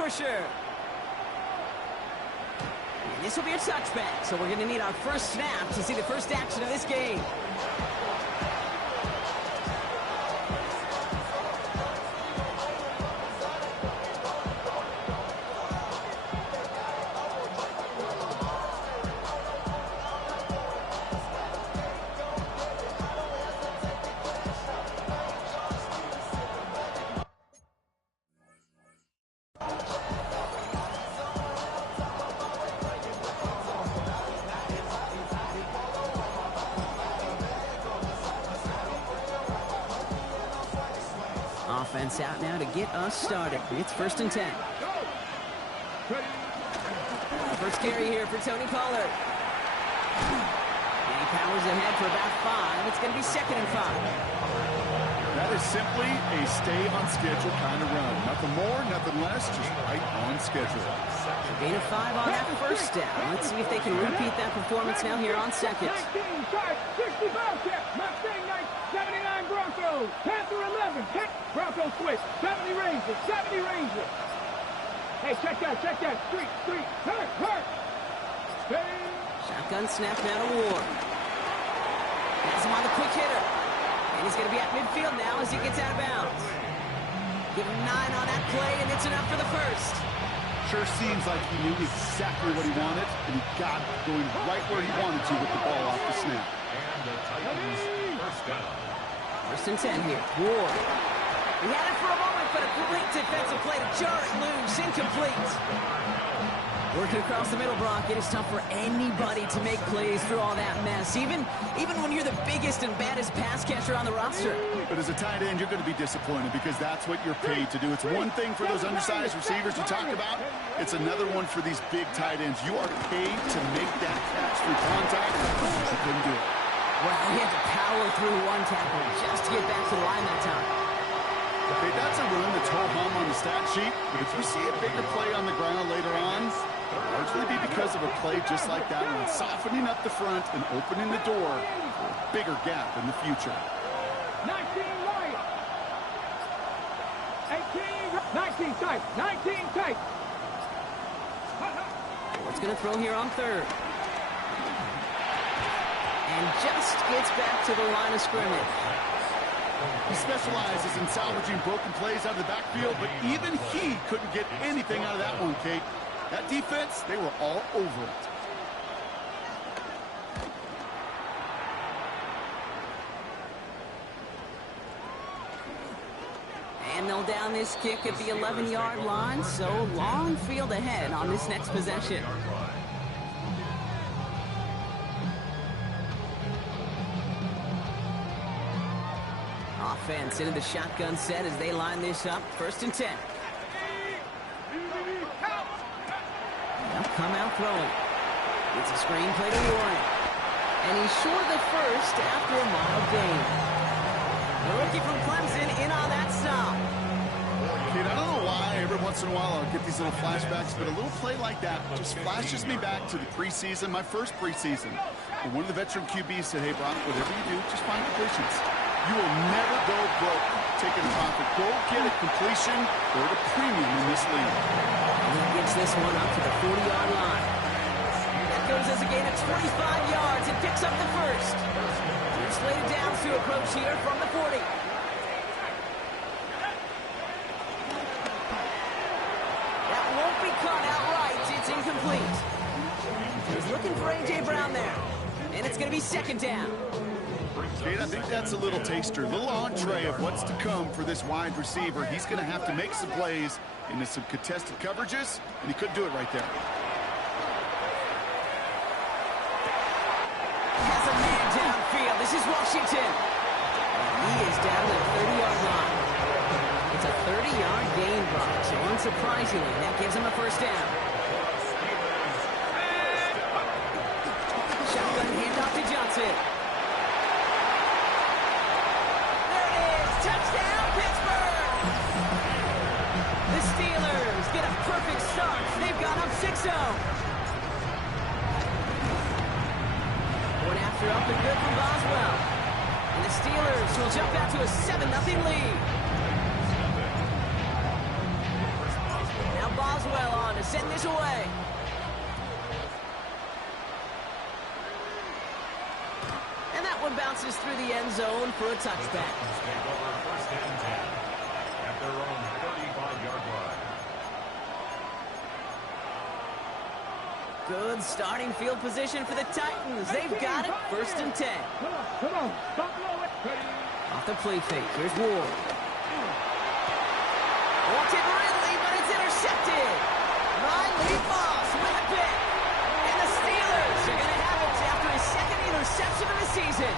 relinquisher. And this will be a touchback, so we're going to need our first snap to see the first action of this game. Offense out now to get us started. It's 1st and 10. First carry here for Tony Pollard. And he powers ahead for about 5. It's going to be 2nd and 5. That is simply a stay on schedule kind of run. Nothing more, nothing less, just right on schedule. Gain of 5 on that first down. Let's see if they can repeat that performance now here on 2nd. 19, 65 cap, Mustang 79 Broncos, Panther 11, Broncos switch, 70 Rangers, 70 Rangers. Hey, check that, street, hurt. Hey. Shotgun snap now to Ward. Has him on the quick hitter. And he's going to be at midfield now as he gets out of bounds. Give him 9 on that play, and it's enough for the first. Sure seems like he knew exactly what he wanted, and he got going right where he wanted to with the ball off the snap. And the Titans first down. 1st and 10 here. Ward. He had it for a moment, but a great defensive play to jar it loose. Incomplete. Working across the middle, Brock. It is tough for anybody to make plays through all that mess, even when you're the biggest and baddest pass catcher on the roster. But as a tight end, you're going to be disappointed because that's what you're paid to do. It's one thing for those undersized receivers you talk about. It's another one for these big tight ends. You are paid to make that catch through contact. You couldn't do it. Well, he had to power through one tackle just to get back to the line that time. Okay, that's a run that's ho-hum on the stat sheet, but if you see a bigger play on the ground later on, it'll largely be because of a play just like that one, softening up the front and opening the door for a bigger gap in the future. 19 right. 18, 19 tight, 19 tight. What's going to throw here on 3rd? And just gets back to the line of scrimmage. He specializes in salvaging broken plays out of the backfield, but even he couldn't get anything out of that one, Kate. That defense, they were all over it. And they'll down this kick at the 11-yard line, so long field ahead on this next possession. Offense into the shotgun set as they line this up. 1st and 10. They'll come out throwing. It's a screen play to Warren. And he's short of the first after a mild gain. The rookie from Clemson in on that stop. Kate, I don't know why every once in a while I'll get these little flashbacks, but a little play like that just flashes me back to the preseason, my first preseason. And one of the veteran QBs said, hey, Brock, whatever you do, just find completions. You will never go broke taking a profit. Go get a completion or a premium in this league. And he gets this one up to the 40-yard line. That goes as a gain of 25 yards. It picks up the first. Two slated downs to approach here from the 40. That won't be caught outright. It's incomplete. He's looking for A.J. Brown there. And it's going to be 2nd down. Kate, I think that's a little taster, a little entree of what's to come for this wide receiver. He's going to have to make some plays into some contested coverages, and he couldn't do it right there. Has a man downfield. This is Washington. He is down to the 30-yard line. It's a 30-yard gain, Brock. So unsurprisingly, that gives him a 1st down. Shotgun handoff to Johnson. Touchdown, Pittsburgh! The Steelers get a perfect start. They've gone up 6-0. One after up and good from Boswell. And the Steelers will jump out to a 7-0 lead. Now Boswell to send this away. And that one bounces through the end zone for a touchback. Take over first and 10 at their own 35-yard line. Good starting field position for the Titans. They've got it, first and 10. Come on. Buffalo. Off the play fake, here's Ward. Wanted Ridley, but it's intercepted. Riley Moss with a pick. And the Steelers are going to have it after his second interception of the season.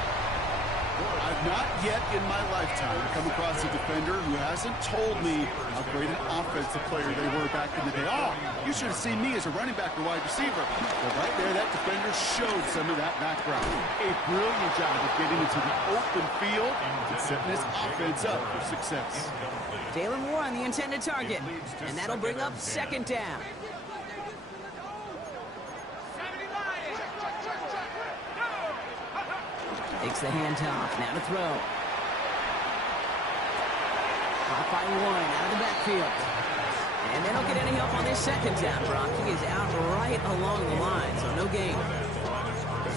I've not yet in my lifetime come across a defender who hasn't told me how great an offensive player they were back in the day. Oh, you should have seen me as a running back or wide receiver. Well, right there, that defender showed some of that background. A brilliant job of getting into the open field and setting this offense up for success. Jalen Moore on the intended target. And that'll bring up second down. Takes the handoff, now to throw. Caught by one, out of the backfield. And they don't get any help on this second down, Brock. He is out right along the line, so no gain.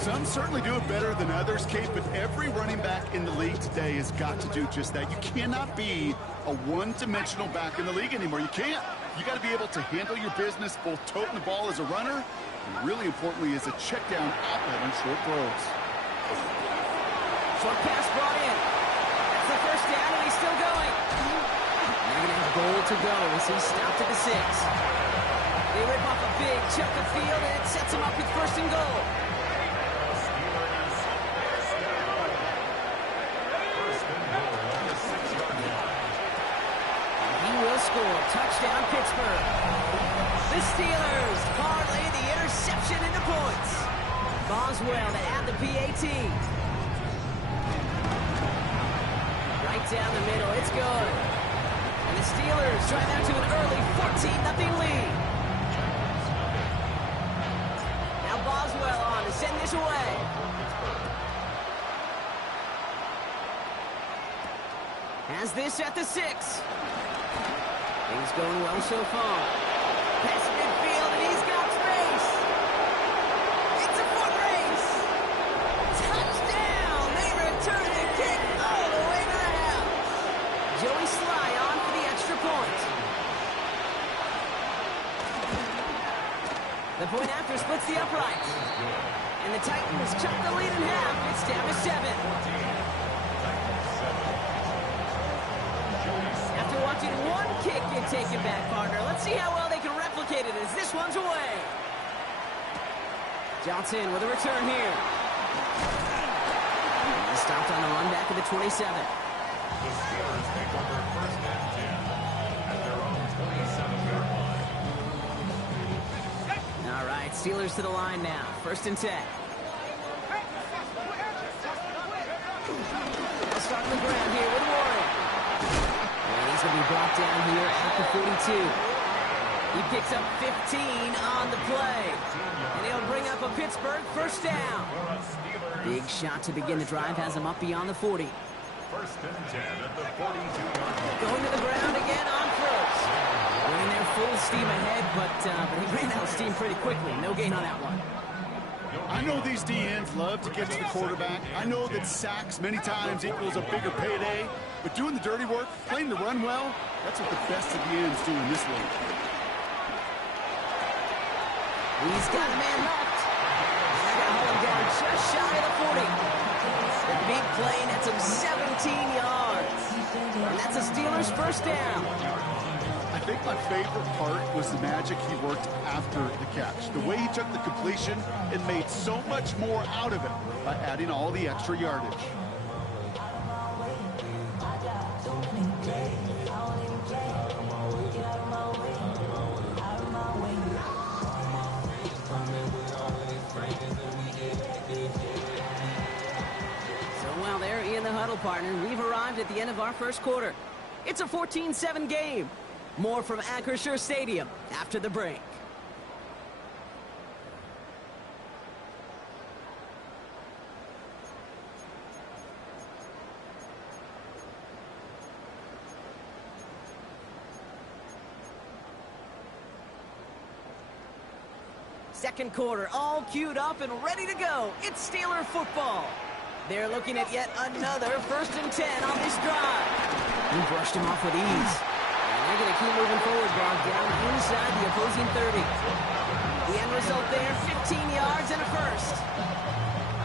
Some certainly do it better than others, Kate, but every running back in the league today has got to do just that. You cannot be a one-dimensional back in the league anymore. You can't. You got to be able to handle your business, both toting the ball as a runner, and really importantly as a check-down outlet on short throws. Short pass brought in. That's the first down, and he's still going. They're going to have a goal to go as he stopped at the 6. They rip off a big chunk of field, and it sets him up with first and goal. He will score. Touchdown, Pittsburgh. The Steelers parlay the interception into points. Boswell to add the PAT. Down the middle, it's good. And the Steelers drive out to an early 14-0 lead. Now Boswell on to send this away. Has this at the 6. Things going well so far. Past midfield, and he's got space. It's a foot race. Touchdown! They return the kick all the way to the house. Joey Sly on for the extra point. The point after splits the uprights. And the Titans chop the lead in half. It's down to 7. After watching one kick get taken back, partner, let's see how well they can replicate it as this one's away. Johnson with a return here. He stopped on the run back at the 27. The Steelers take over first and 10 at their own 27-yard line. All right, Steelers to the line now. First and 10. They'll start on the ground here with Warren. And he's going to be brought down here at the 42. He picks up 15 on the play. And he'll bring up a Pittsburgh first down. Big shot to begin the drive has him up beyond the 40. First and 10 at the 42-yard line. Going to the ground again on first. Running there full steam ahead, but he ran out of steam pretty quickly. No gain on that one. I know these DNs love to get to the quarterback. I know that sacks many times equals a bigger payday, but doing the dirty work, playing the run well, that's what the best of the ends do in this league. He's got a man left. They're going to hold him down just shy of the 40. The big play nets him 17 yards. And that's a Steelers first down. I think my favorite part was the magic he worked after the catch. The way he took the completion and made so much more out of it by adding all the extra yardage. So while they're in the huddle, partner, we've arrived at the end of our first quarter. It's a 14-7 game. More from Acrisure Stadium after the break. second quarter, all queued up and ready to go. It's Steeler football. They're looking at yet another 1st and 10 on this drive. He brushed him off with ease. And they're going to keep moving forward, Bob, down inside the opposing 30. The end result there, 15 yards and a first.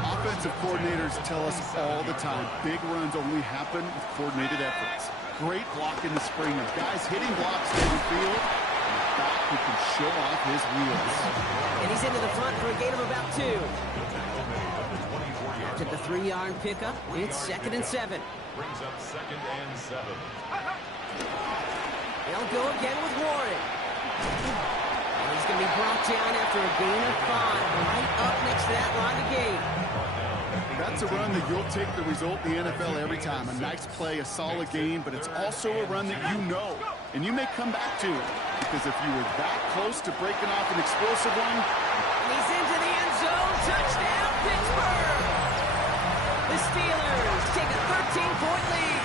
Offensive coordinators tell us all the time, big runs only happen with coordinated efforts. Great block in the spring of guys hitting blocks downfield, and a back who can show off his wheels. And he's into the front for a gain of about 2. After the 3-yard pickup, it's 2nd and 7. Brings up 2nd and 7. They'll go again with Warren. And he's going to be brought down after a gain of 5, right up next to that line of gain. That's a run that you'll take the result in the NFL every time. A nice play, a solid game, but it's also a run that you know, and you may come back to it. Because if you were that close to breaking off an explosive one, He's into the end zone. Touchdown, Pittsburgh! The Steelers take a 13-point lead.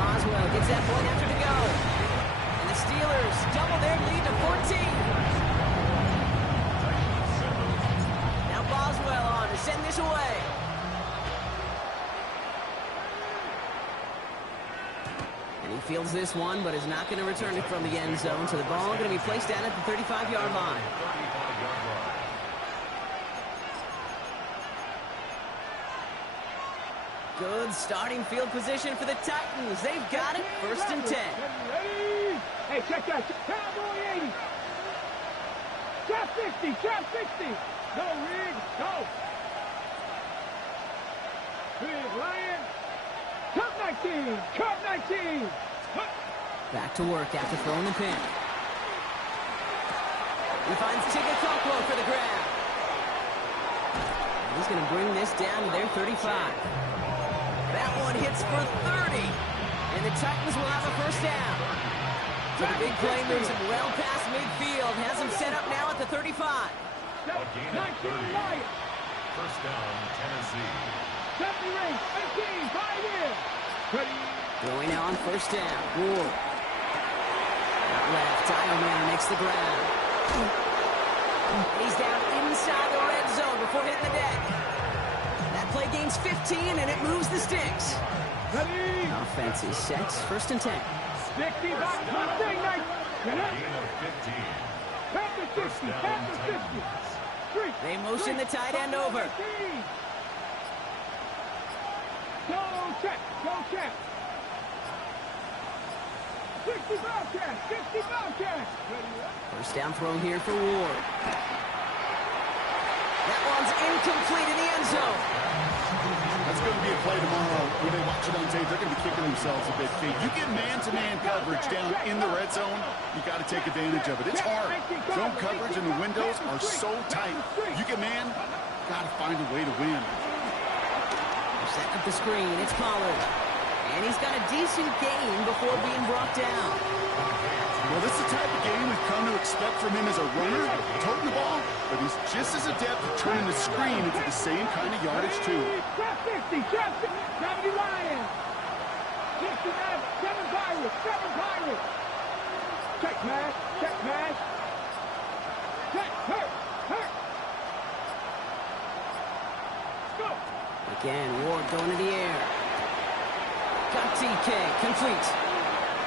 Boswell gets that point after to go. And the Steelers double their lead to 14. Now Boswell on to send this away. And he fields this one, but is not going to return it from the end zone. So the ball going to be placed down at the 35-yard line. Good starting field position for the Titans. They've got it. 1st and 10. Hey, check that. Cowboy 80. Trap 60. Trap 60. Go, Reed. Go. Big Lion. Cup 19. Cup 19. Back to work after throwing the pin. He finds Tigakokwo for the grab. He's going to bring this down to their 35. That one hits for 30. And the Titans will have a 1st down. So the big play moves him well past midfield. Has him set up now at the 35. A gain of 30. 1st down, Tennessee. 70 range. 18. 5 in. Ready. Going now on 1st down. Ward. Out left. Dialman makes the grab. He's down inside the red zone before hitting the deck. That play gains 15, and it moves the sticks. Ready. Offense is set. 1st and 10. 60 back. Mustang night. A gain of 15. Back to 60. Back to 60. Street. They motion the tight end over. Go check. Go check. 60 Bobcat. 60 Bobcat. 1st down throw here for Ward. That one's incomplete in the end zone. that's going to be a play tomorrow. When they watch it on tape, they're going to be kicking themselves a bit. You get man-to-man coverage down in the red zone, you got to take advantage of it. It's hard. Zone coverage and the windows are so tight. You get man, got to find a way to win. They're setting up the screen. It's Pollard. And he's got a decent gain before being brought down. Well, this is the type of game we've come to expect from him as a runner, toting the ball, but he's just as adept at turning the screen into the same kind of yardage, too. Trap 60, trap 60, 70 Lions. 69, 7 Pirates, 7 Pirates. Check mash, check mash. Check, hurt, hurt. Go. Again, Ward going to the air. Got TK, complete.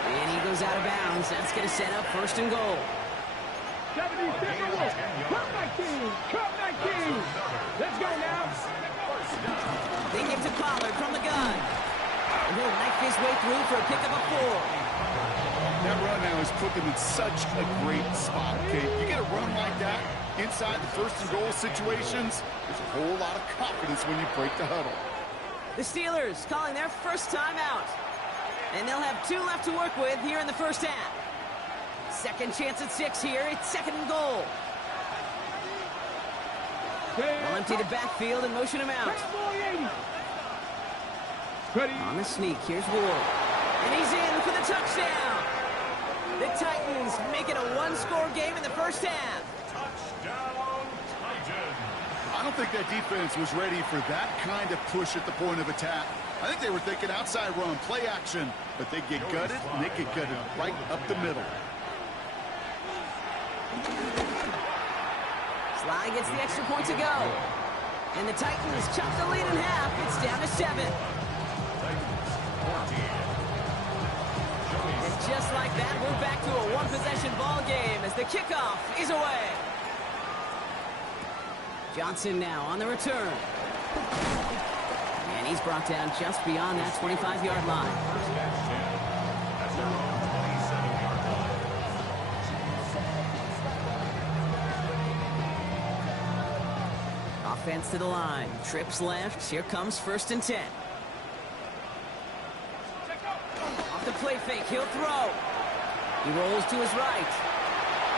And he goes out of bounds. That's going to set up 1st and goal. 70 Timberwolves, Cup 19, Cup 19. Let's go now. They give to Pollard from the gun. And he'll knife his way through for a pickup of 4. That run now has put them in such a great spot, okay? You get a run like that inside the 1st and goal situations, there's a whole lot of confidence when you break the huddle. The Steelers calling their first timeout. And they'll have 2 left to work with here in the 1st half. Second chance at 6 here. It's 2nd and goal. They'll empty the backfield and motion him out. Ready. On the sneak, here's Ward. And he's in for the touchdown. The Titans make it a 1-score game in the 1st half. Touchdown, Titans. I don't think that defense was ready for that kind of push at the point of attack. I think they were thinking outside run, play action, but they get gutted, and they get gutted right up the middle. Sly gets the extra point to go. And the Titans chop the lead in half. It's down to 7. And just like that, we're back to a one-possession ball game as the kickoff is away. Johnson now on the return. And he's brought down just beyond that 25-yard line. Offense to the line. Trips left. Here comes 1st and 10. Off the play fake. He'll throw. He rolls to his right.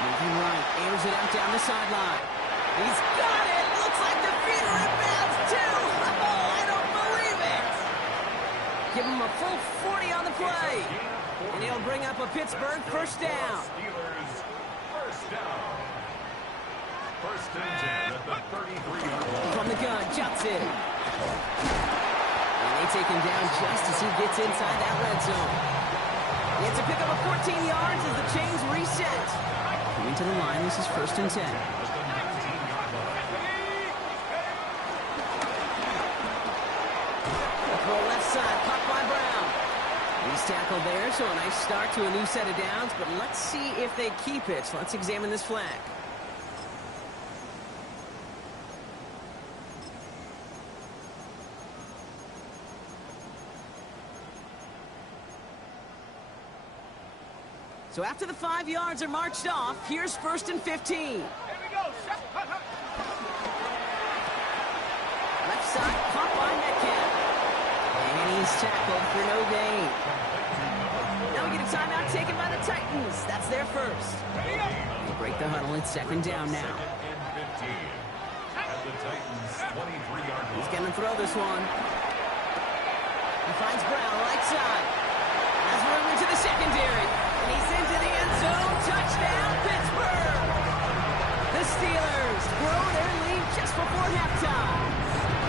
Moving right. Airs it out down the sideline. He's got it. Looks like the feet are in bounds too. Oh, I don't believe it. Give him a full 40 on the play. And he'll bring up a Pittsburgh 1st down. First down. 1st and 10 at the 33-yard line. From the gun, Johnson. And they take him down just as he gets inside that red zone. He has to pick up a 14 yards as the chains reset. Coming to the line, this is 1st and 10. The throw left side, caught by Brown. He's tackled there, so a nice start to a new set of downs, but let's see if they keep it. So let's examine this flag. So after the 5 yards are marched off, here's 1st and 15. Here we go. Left side, caught by Metcalf. And he's tackled for no gain. Now we get a timeout taken by the Titans. That's their first. They break the huddle. It's 2nd down now. 2nd and 15 at the Titans' 23-yard line. He's going to throw this one. He finds Brown, right side. Has room into the secondary. And he's into the end zone. Touchdown, Pittsburgh! The Steelers grow their lead just before halftime.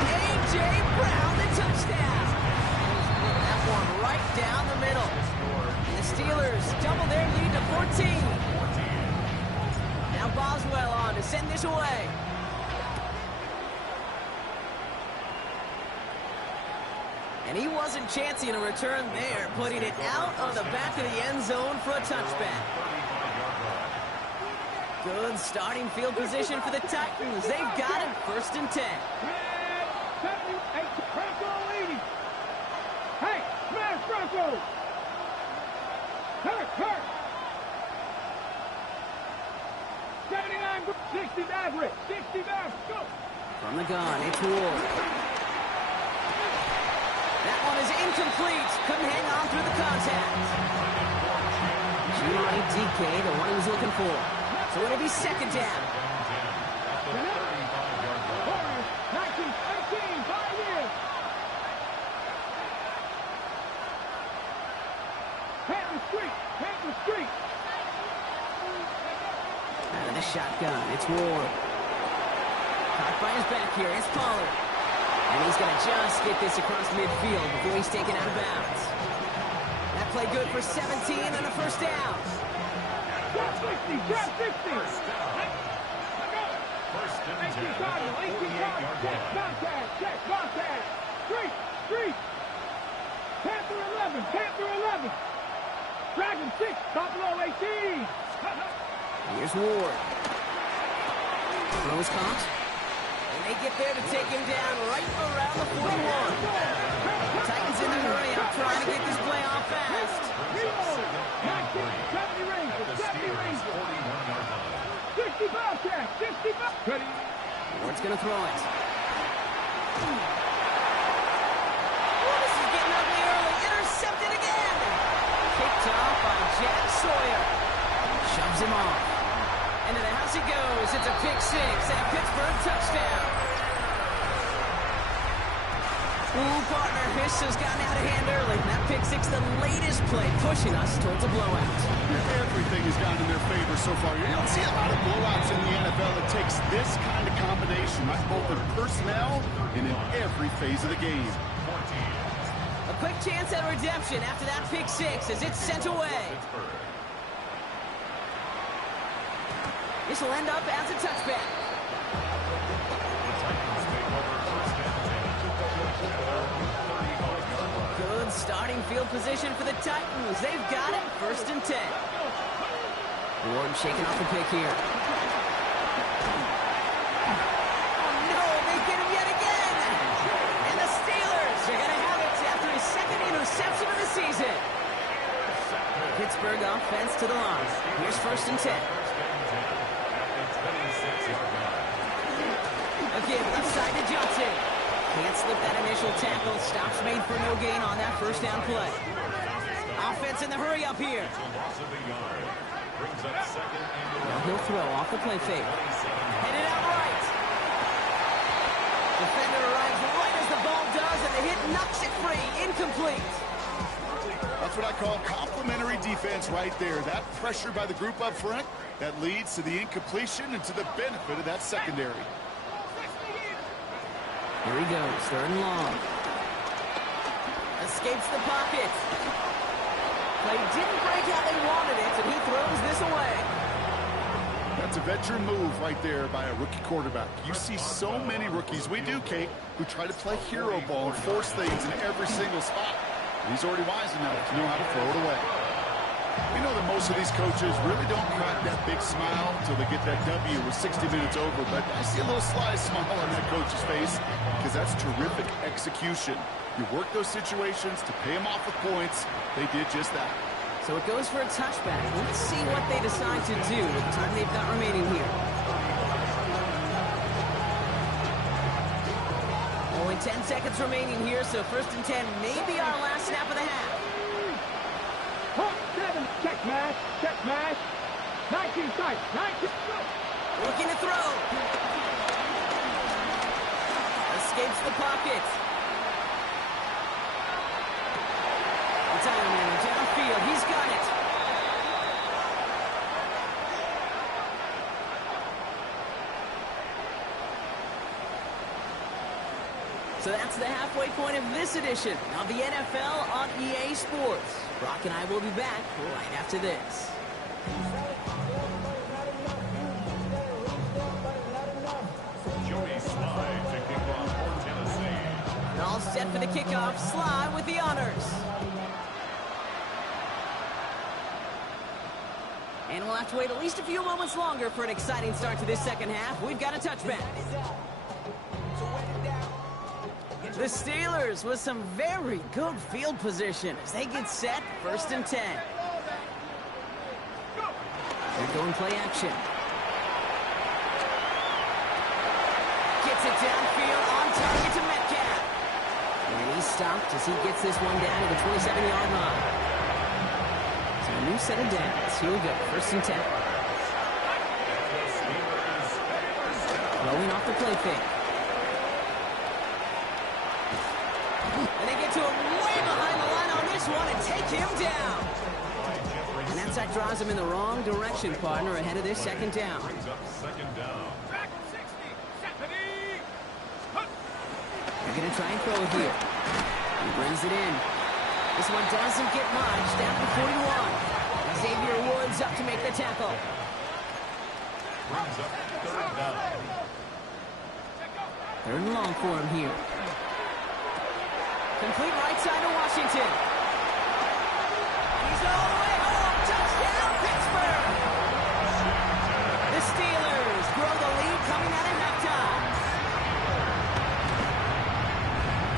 A.J. Brown, the touchdown. That one right down the middle. And the Steelers double their lead to 14. Now Boswell on to send this away. And he wasn't chancing a return there, putting it out of the back of the end zone for a touchback. Good starting field position for the Titans. They've got it 1st and 10. Bronco leading. Hey, smash Bronco. Hurt. 79, 60 Rick. 60 go. From the gun, it's Ward. That one is incomplete. Couldn't hang on through the contact. Giamatti DK, the one he was looking for. So it'll be 2nd down. Warriors, 1918, 5 years. Panther Street. Out of the shotgun, it's Ward. Caught by his back here, it's Pollard. And he's going to just get this across midfield before he's taken out of bounds. That play good for 17 and a 1st down. Drop 60. First and 10 at the 48-yard line. Check, contact. Street. Panther 11. Dragon 6, Buffalo 18. Here's Ward. Throws caught. And they get there to take him down right around the 41. Titans in a hurry out trying to get this play off fast. 70 Rangers. 60 Bobcat. 60 Bobcat. Ward's going to throw it. Oh, this is getting ugly early. Intercepted again. Picked off by Jack Sawyer. Shoves him off. Into the house he goes. It's a pick 6 and a Pittsburgh touchdown. Ooh, partner, this has gotten out of hand early. That pick 6, the latest play, pushing us towards a blowout. Everything has gone in their favor so far. You don't see a lot of blowouts in the NFL. It takes this kind of combination, right? Both in personnel and in every phase of the game. A quick chance at redemption after that pick 6 as it's sent away. This will end up as a touchback. Good starting field position for the Titans. They've got it, 1st and 10. Ward shaking off the pick here. Oh no, they get him yet again! And the Steelers are going to have it after his 2nd interception of the season. Pittsburgh offense to the line. Here's 1st and 10. Again, left side to Johnson. Can't slip that initial tackle. Stops made for no gain on that 1st down play. Offense in the hurry up here. Now he'll throw off the play fake. Headed out right. Defender arrives right as the ball does, and the hit knocks it free. Incomplete. That's what I call complimentary defense right there. That pressure by the group up front, that leads to the incompletion and to the benefit of that secondary. Here he goes, 3rd and long. Escapes the pocket. Play didn't break how they wanted it, and he throws this away. That's a veteran move right there by a rookie quarterback. You see so many rookies, we do, Kate, who try to play hero ball and force things in every single spot. He's already wise enough to know how to throw it away. We know that most of these coaches really don't crack that big smile until they get that W with 60 minutes over, but I see a little sly smile on that coach's face because that's terrific execution. You work those situations to pay them off with points. They did just that. So it goes for a touchback. Let's see what they decide to do with the time they've got remaining here. Only 10 seconds remaining here, so 1st and 10 may be our last snap of the half. 7, check mash, check mash. 19 tight, 19. Looking to throw. Escapes the pocket. Entitlement downfield. He's got it. So that's the halfway point of this edition of the NFL on EA Sports. Brock and I will be back right after this. And all set for the kickoff. Sly with the honors. And we'll have to wait at least a few moments longer for an exciting start to this 2nd half. We've got a touchback. The Steelers with some very good field position as they get set, 1st and 10. They're going play action. Gets it downfield on target to Metcalf. And he's stopped as he gets this one down to the 27-yard line. So a new set of downs. Here we go, 1st and 10. Rolling off the play fake. And they get to him way behind the line on this one and take him down. And that sack draws him in the wrong direction, partner, ahead of this 2nd down. They're going to try and throw it here. He brings it in. This one doesn't get much, down to the 41. Xavier Woods up to make the tackle. Brings up 3rd down. 3rd and long for him here. Complete right side to Washington. He's all the way home. Touchdown, Pittsburgh. The Steelers grow the lead coming out of halftime.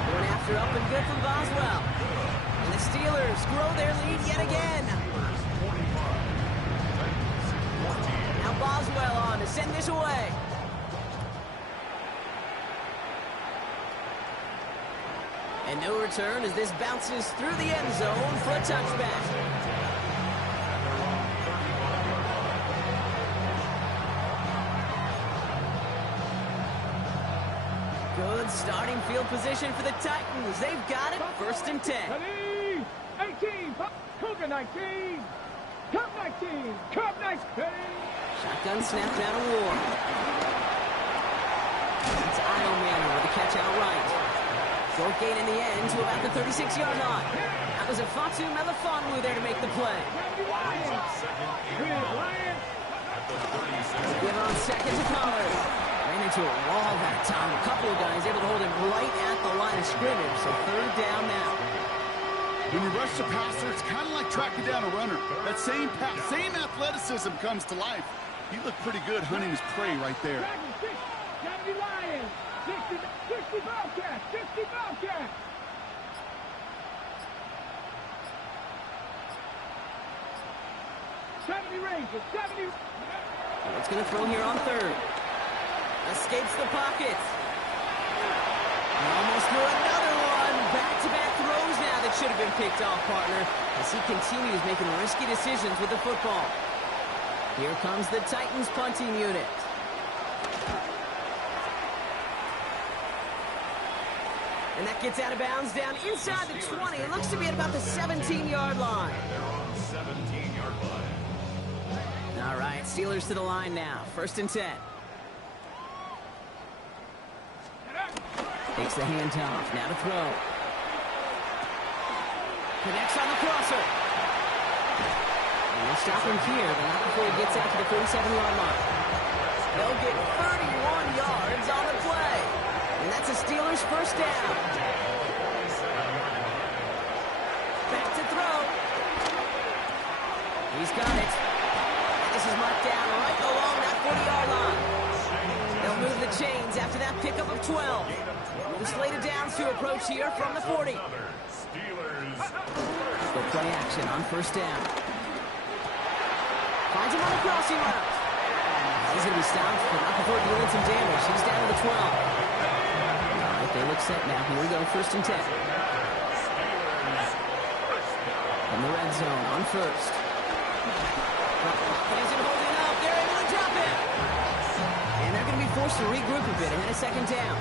Going after up and good from Boswell. And the Steelers grow their lead yet again. Now Boswell on to send this away. And no return as this bounces through the end zone for a touchback. Good starting field position for the Titans. They've got it, 1st and 10. 18, Cougar 19, Cup 19, Cup 19. Shotgun snap down to Ward. It's Idleman with the catch outright. Short gain in the end to about the 36-yard line. That was a Fatu Melifonwu there to make the play. Give on second to Pollard. Ran into a wall that time. A couple of guys able to hold him right at the line of scrimmage. So third down now. When you rush the passer, it's kind of like tracking down a runner. That same pass, same athleticism comes to life. He looked pretty good hunting his prey right there. 70 Lions, 60 Bobcats, 60 Bobcats. Rangers, 70. It's going to throw here on third. Escapes the pocket. Almost threw another one. Back-to-back throws now that should have been picked off, partner, as he continues making risky decisions with the football. Here comes the Titans punting unit. And that gets out of bounds down inside the 20. It looks to be at about the 17-yard line. They're on the 17-yard line. All right, Steelers to the line now. First and 10. Takes the handoff. Now to throw. Connects on the crosser. And we'll stop him here, but not before he gets out to the 47-yard line. They'll get 31 yards on the play. And that's a Steelers first down. Back to throw. He's got it. And this is marked down right along that 40-yard line. They'll move the chains after that pickup of 12. Moves slated downs to approach here from the 40. Go play action on first down. Finds him on the crossing route. He's going to be stopped, but not before dealing some damage. He's down to the 12. All right, they look set now. Here we go, first and 10. In the red zone on first. He's holding up. They're able to drop it. And they're going to be forced to regroup a bit ahead of second down.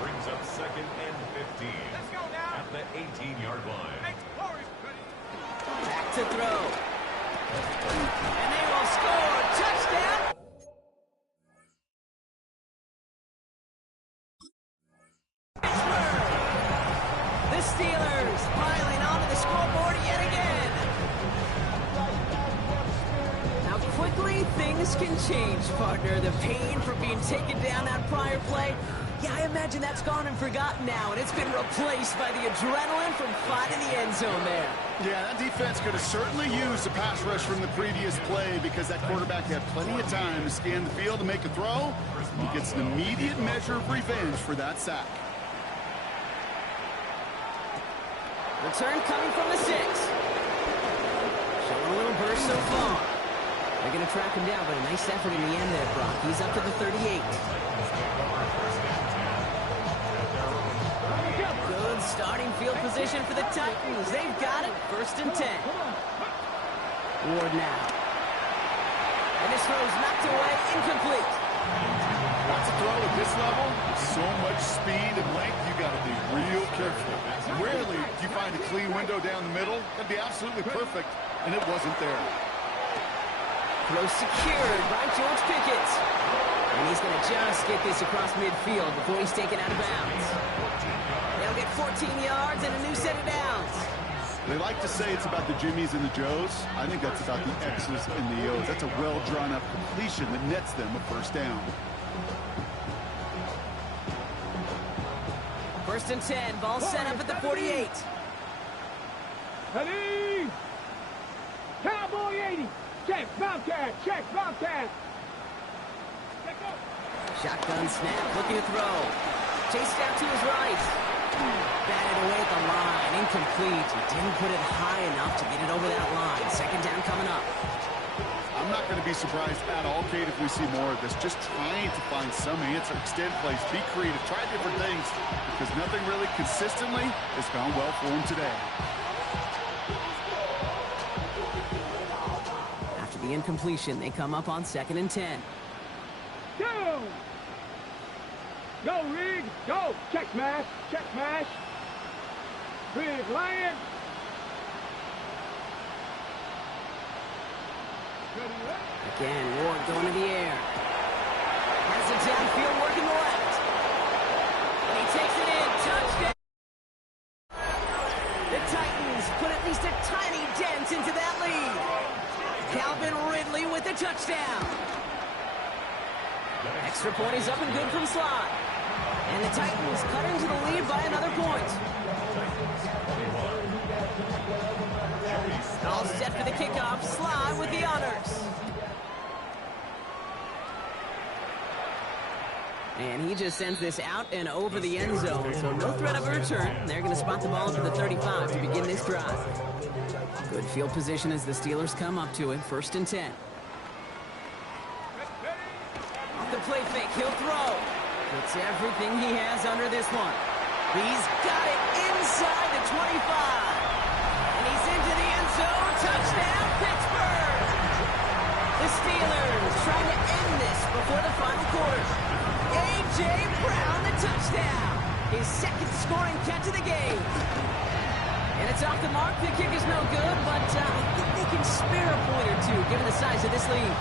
Brings up second and 15. Let's go now. At the 18-yard line. Back to throw. And they will score. Touchdown. The Steelers piling onto the scoreboard yet again. How quickly things can change, partner. The pain from being taken down that prior play. Yeah, I imagine that's gone and forgotten now, and it's been replaced by the adrenaline from finding the end zone there. Yeah, that defense could have certainly used the pass rush from the previous play because that quarterback had plenty of time to scan the field to make a throw. He gets an immediate measure of revenge for that sack. Return coming from the 6. Showing a little burst so far. They're going to track him down, but a nice effort in the end there, Brock. He's up to the 38. Good starting field position for the Titans. They've got it. First and 10. Ward now. And this throw's knocked away, incomplete. What's a throw at this level? With so much speed and length, you got to be real careful. Rarely do you find a clean window down the middle. That'd be absolutely perfect, and it wasn't there. Throw secured by George Pickett. And he's going to just get this across midfield before he's taken out of bounds. They'll get 14 yards and a new set of downs. They like to say it's about the Jimmies and the Joes. I think that's about the X's and the O's. That's a well-drawn-up completion that nets them a first down. First and 10. Ball set up at the 48. Ready? Cowboy 80. Check, Bobcat. Check, Bobcat. Shotgun snap. Looking to throw. Chased out to his right. Batted away at the line. Incomplete. He didn't put it high enough to get it over that line. Second down coming up. I'm not going to be surprised at all, Kate, if we see more of this. Just trying to find some answer. Extend plays. Be creative. Try different things. Because nothing really consistently has gone well for him today. After the incompletion, they come up on second and 10. Go! Go, Rig! Go! Check smash! Check smash! Rig, Lion! Again, Ward going to the air. Has it downfield, working the left. And he takes it in. Touchdown! The Titans put at least a tiny dent into that lead. Calvin Ridley with the touchdown. Extra point is up and good from Sly. And the Titans cut into the lead by another point. All set for the kickoff. Sly with the honors. And he just sends this out and over the end zone, so no threat of a return. They're going to spot the ball up to the 35 to begin this drive. Good field position as the Steelers come up to it. 1st and 10. Off the play fake, he'll throw. Puts everything he has under this one. He's got it inside the 25. And he's into the end zone. Touchdown, Pittsburgh! The Steelers trying to end this before the final quarter. A.J. Brown, the touchdown. His 2nd scoring catch of the game. And it's off the mark. The kick is no good, but I think they can spare a point or two given the size of this lead.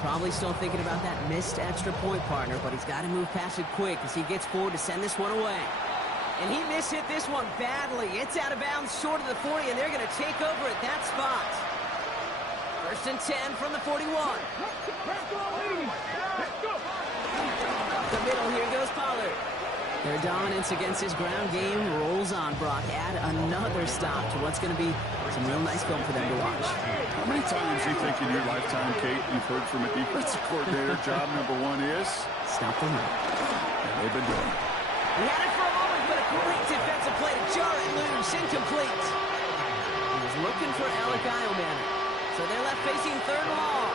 Probably still thinking about that missed extra point, partner, but he's got to move past it quick as he gets forward to send this one away. And he mishit this one badly. It's out of bounds short of the 40, and they're going to take over at that spot. 1st and 10 from the 41. Up the middle, here goes Pollard. Their dominance against his ground game rolls on, Brock. Add another stop to what's going to be some real nice film for them to watch. How many times do you think in your lifetime, Kate, you've heard from a defensive coordinator, job number 1 is? Stop the run. And they've been doing it. He had it for a moment, but a great defensive play to jar it loose, incomplete. He was looking for Alec Eilman. So they're left facing 3rd and long.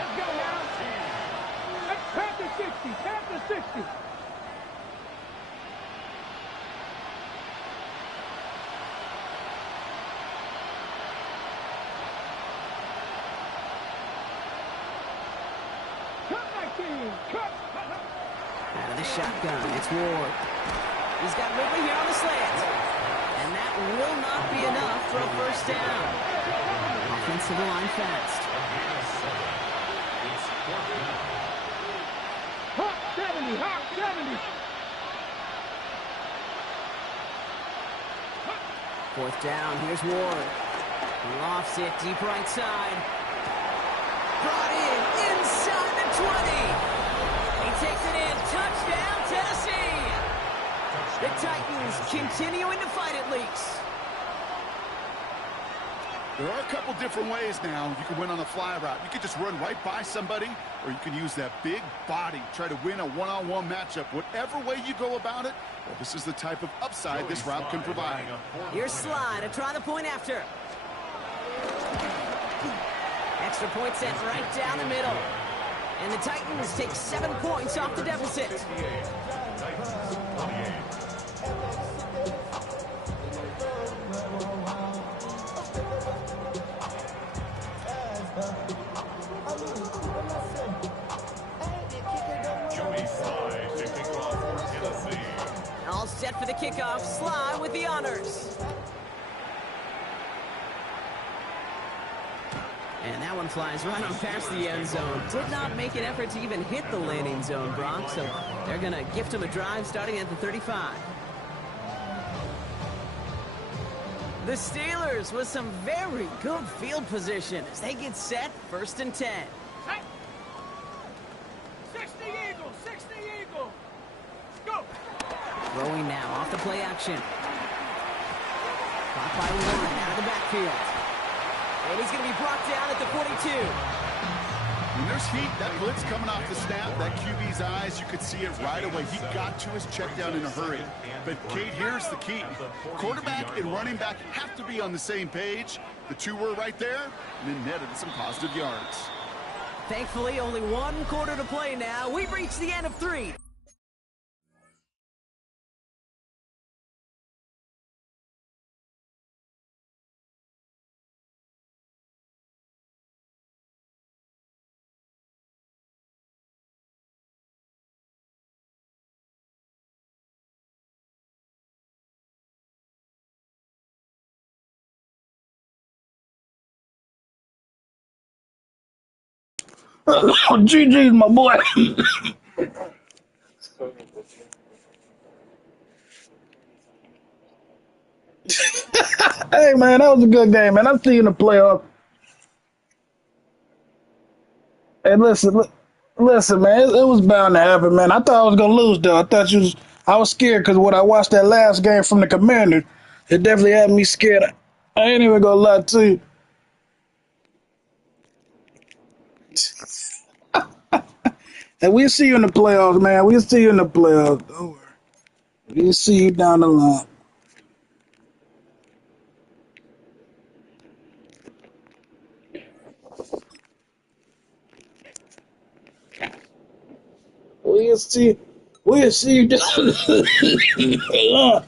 Let's go now. Tap the 60. Tap the 60. Out of the shotgun, it's Ward. He's got Ridley here on the slant. And that will not be enough for a 1st down. Offensive line fast. Hawk 70, Hawk 70. 4th down, here's Ward. He lofts it deep right side. Brought in inside the 20. He takes it in. Touchdown, Tennessee. The Titans continuing to fight at least. There are a couple different ways now. You can win on a fly route. You could just run right by somebody, or you can use that big body, try to win a one-on-one matchup. Whatever way you go about it, well, this is the type of upside this route can provide. Here's Sly to try the point after. Extra point sent right down the middle. And the Titans take 7 points off the deficit. All set for the kickoff. Sly with the honors. And that one flies right on past the end zone. Did not make an effort to even hit the landing zone, Brock, so they're going to gift him a drive starting at the 35. The Steelers with some very good field position as they get set. 1st and 10. 60 Eagles, 60 Eagles. Go. Throwing now off the play action. Caught by 1 out of the backfield. And he's going to be brought down at the 42. When there's heat, that blitz coming off the snap, that QB's eyes, you could see it right away. He got to his check down in a hurry. But, Kate, here's the key. Quarterback and running back have to be on the same page. The two were right there, and then netted some positive yards. Thankfully, only 1 quarter to play now. We've reached the end of 3. GG's my boy. Hey man, that was a good game, man. I'll see you in the playoffs. Hey, listen, man. It was bound to happen, man. I thought I was gonna lose, though. I was scared because when I watched that last game from the Commanders, it definitely had me scared. I ain't even gonna lie to you. And we'll see you in the playoffs, man. We'll see you in the playoffs. Don't worry. We'll see you down the line. We'll see. We'll see you down the line.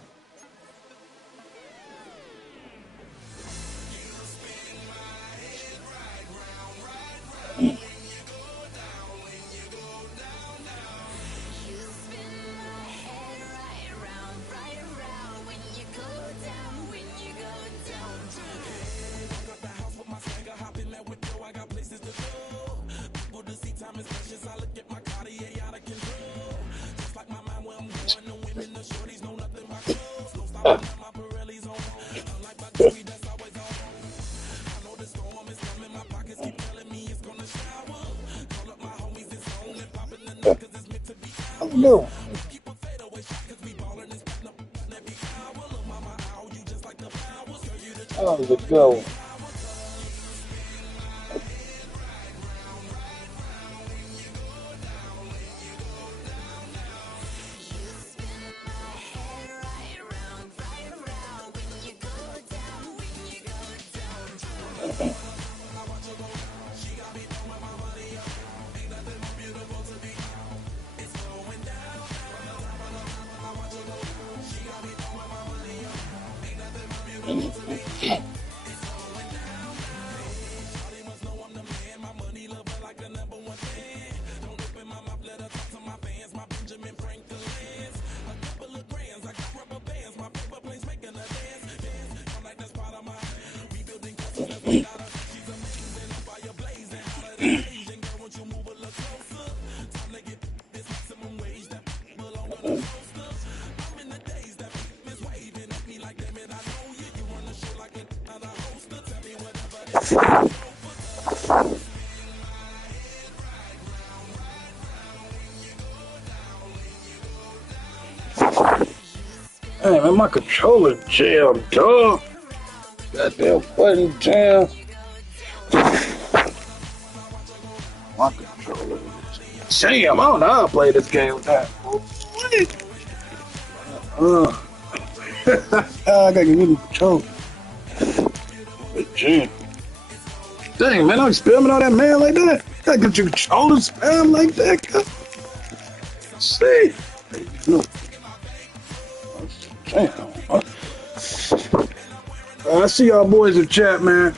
No. That was a good one. Hey man, my controller jammed, dog. Goddamn button jam. My controller jam. I don't know how to play this game with that. I gotta get rid of the controller. Jam. Dang man, I'm spamming all that man like that. Gotta get your controller spam like that. God. See? No. Damn. I see y'all boys in chat, man.